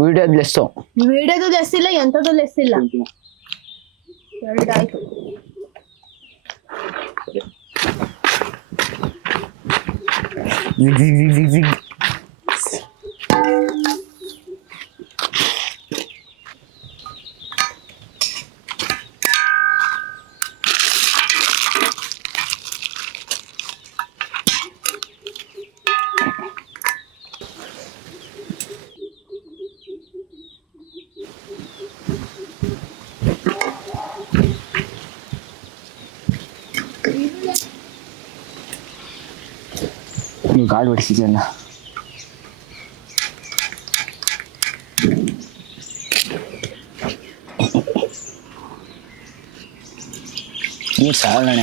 ವಿಡಿಯೋದ less. ವಿಡಿಯೋದು less ಇಲ್ಲ, ಎಂತದ್ದು less ಇಲ್ಲ. ಎರಡಾಯ್ತು. ನೀವು ಗಾಳಿ ಹೊಡಿಸಿದ್ಯಲ್ಲ. ನೀರು ಸಾಲಣ್ಣ.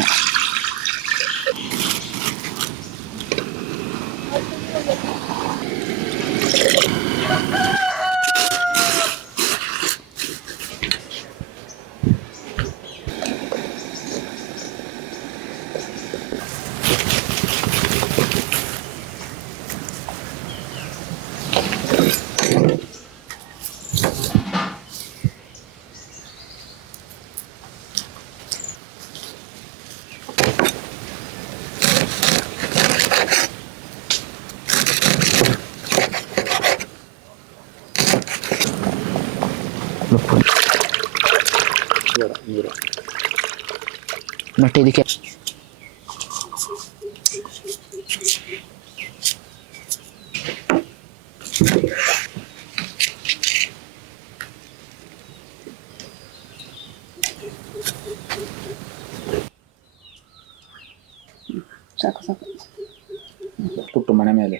ಮತ್ತೆ ಇದಕ್ಕೆ ಸಾಕು ಸಾಕು ಪುಟ್ಟು ಮನೆ ಮೇಲೆ.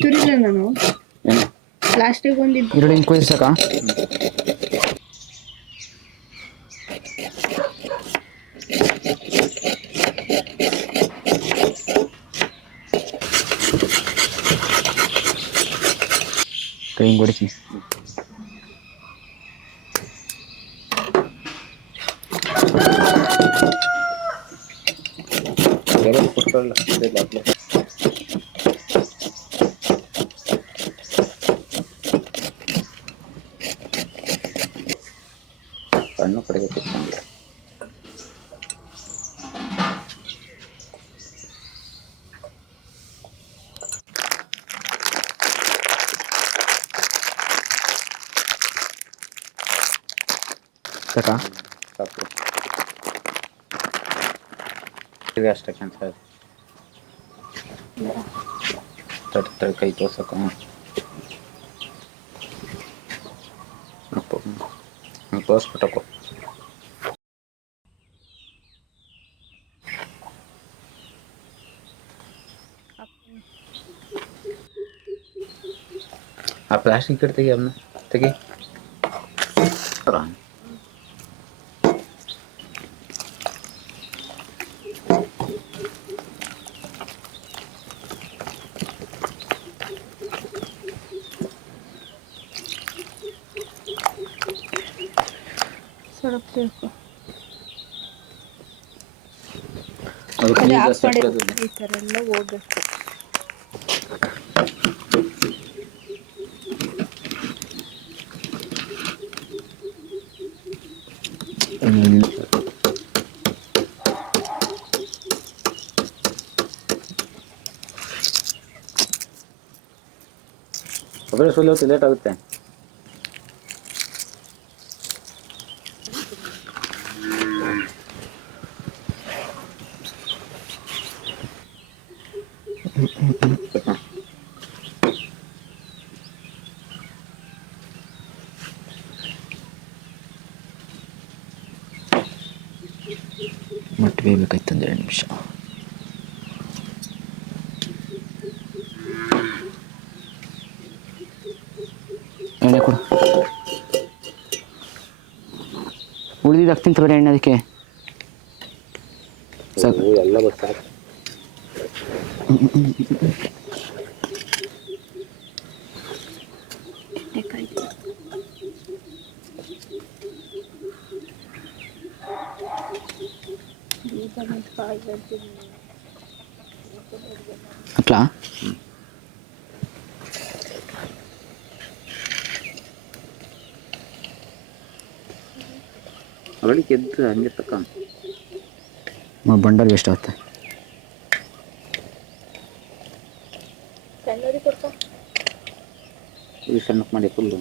ತುರಿದ ನಾನು ಲಾಸ್ಟಿಗೆ ಒಂದಿದ್ದು ಈರುಳ್ಳಿ ಹಿಂಗೆ ಕುದಿಸಕ. ಕೈ ಹಿಂಗೆ ಹೊಡಿಸಿ. ಕಣ್ಣು ಕಡೆಗೆ ಕುತ್ಕೊಂಡು ಸಾಕ ಸಾಕು ಇದೆ ಅಷ್ಟಕ್ಕೆ ಅಂತ ತಡಿ ಕೈ ತೋರ್ಸಕ. ತೋರಿಸ್ಬಿಟ್ಟಕ್ಕೋ. ಆ ಪ್ಲಾಸ್ಟಿಕ್ ತೆಗಿ, ಅದನ್ನ ತೆಗಿ. ಸೊಡಪ್ಬೇಕು ಈ ಥರ ಎಲ್ಲ ಹೋಗ್ಬೇಕು. ಒಬ್ಬರೇ ಸುಳ್ಳು ಹೊತ್ತು ಲೇಟ್ ಆಗುತ್ತೆ. ಮೊಟ್ಟೆ ಬೇಯಬೇಕಾಯ್ತು ಒಂದು 2 ನಿಮಿಷ. ಎಣ್ಣೆ ಕೊಡು. ಉಳಿದಿದ್ದು ಇದು ಹಾಕ್ತೀನಿ ತಗೋರಿ ಎಣ್ಣೆ ಅದಕ್ಕೆ ಸಾಕು ಎಲ್ಲ ಗೊತ್ತಾಗ ಹಾಕ್ಲಾ ಅವಳಿಗೆ ಎದ್ದು ಹಂಗೆ ತಕ್ಕ ಬಂಡಲ್ ವೇಸ್ಟ್ ಆಗುತ್ತೆ ಈ ಸಣ್ಣಕ್ಕೆ ಮಾಡಿ ಫುಲ್ಲು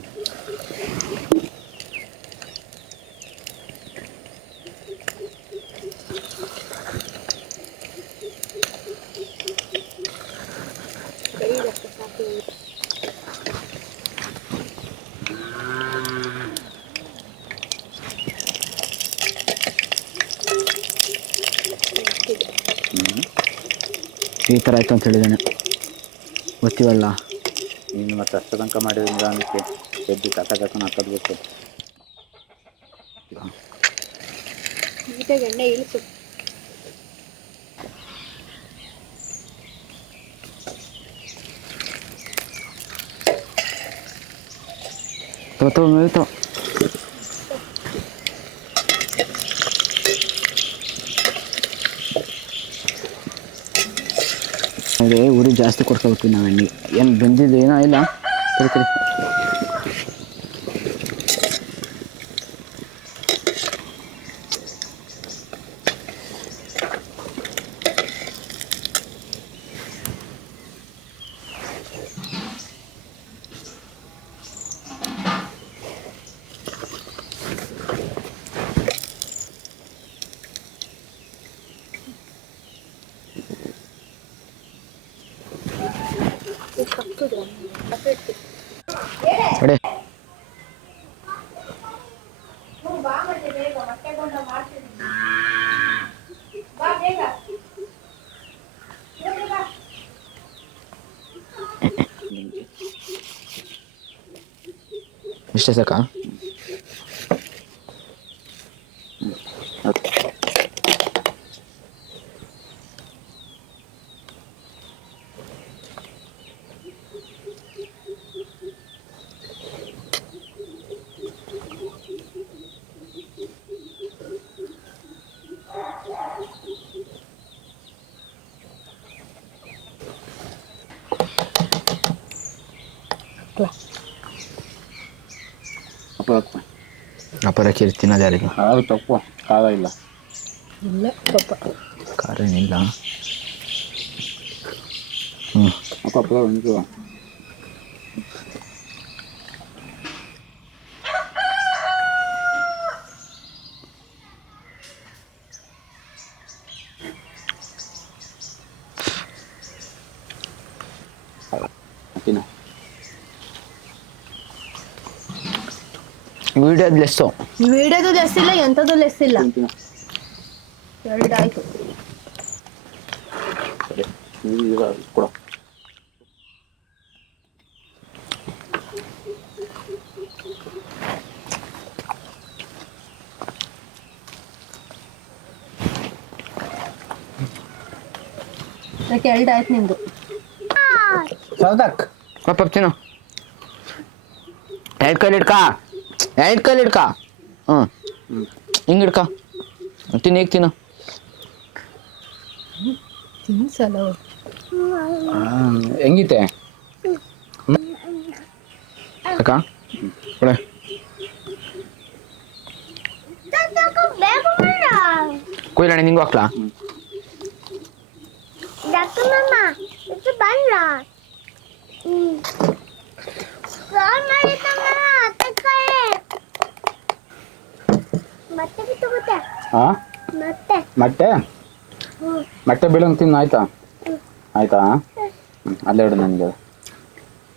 ಈ ಥರ ಆಯಿತು ಅಂತ ಹೇಳಿದ್ದೇನೆ ಗೊತ್ತೀವಲ್ಲ ನೀನು ಮತ್ತೆ ಅಷ್ಟು ತನಕ ಮಾಡಿದ್ರಿಂದ ಅದಕ್ಕೆ ಎದ್ದು ಕಟ್ಟಾಕನ್ನು ಹಾಕೋದ್ಬೇಕು ನೀಟಾಗಿ ಎಣ್ಣೆ ಇಳಿಸು ತಗೋ ಅದೇ ಉರಿ ಜಾಸ್ತಿ ಕೊಡ್ಕೋಬೇಕು ನಾವು ಎಣ್ಣೆ ಏನು ಬೆಂದಿದ್ದು ಏನೋ ಇಲ್ಲ ತಿಳ್ಕೊರಿ ಅಡೆ ಇಷ್ಟೇ ಸಾಕಾ ಅಪರಕ್ಕೆ ತಿನ್ನೋದು ಯಾರಿಗೂ ಅದು ತಪ್ಪು ಖಾರ ಇಲ್ಲ ಇಲ್ಲ ಪಾಪ ಖಾರ ಏನಿಲ್ಲ ಅಪ್ಪ ಒಂದು ವಿಡಿಯೋದು ಲೆಸ್ಸು ವಿಡಿಯೋದು ಲೆಸ್ ಇಲ್ಲ ಎಂಥದ್ದು ಲೆಸ್ ಇಲ್ಲ ಎರಡಾಯ್ತು ಕೊಡ ಅದಕ್ಕೆ ಎರಡಾಯ್ತು ನಿಂದು ಸೌದಕ್ ಪಾಪ ತಿನ್ನು ಎರಡು ಕೈಲಿ ಹಿಡ್ಕ ಹಿಂಗೆ ಹಿಡ್ಕ ತಿನ್ನು ಈಗ ತಿನ್ನು ತಿನ್ಸಲ್ಲ ಹೆಂಗಿತೆ ಅಕ್ಕ ಕೊಡೆ ಕೊಯ್ಲಣ್ಣ ನಿಂಗೂ ಹಾಕ್ಲಾ ಮೊಟ್ಟೆ ಬೀಳಂಗ್ ತಿನ್ನು ಆಯ್ತಾ ಆಯ್ತಾ ಅಲ್ಲೇ ಇಡು ನನಗೆ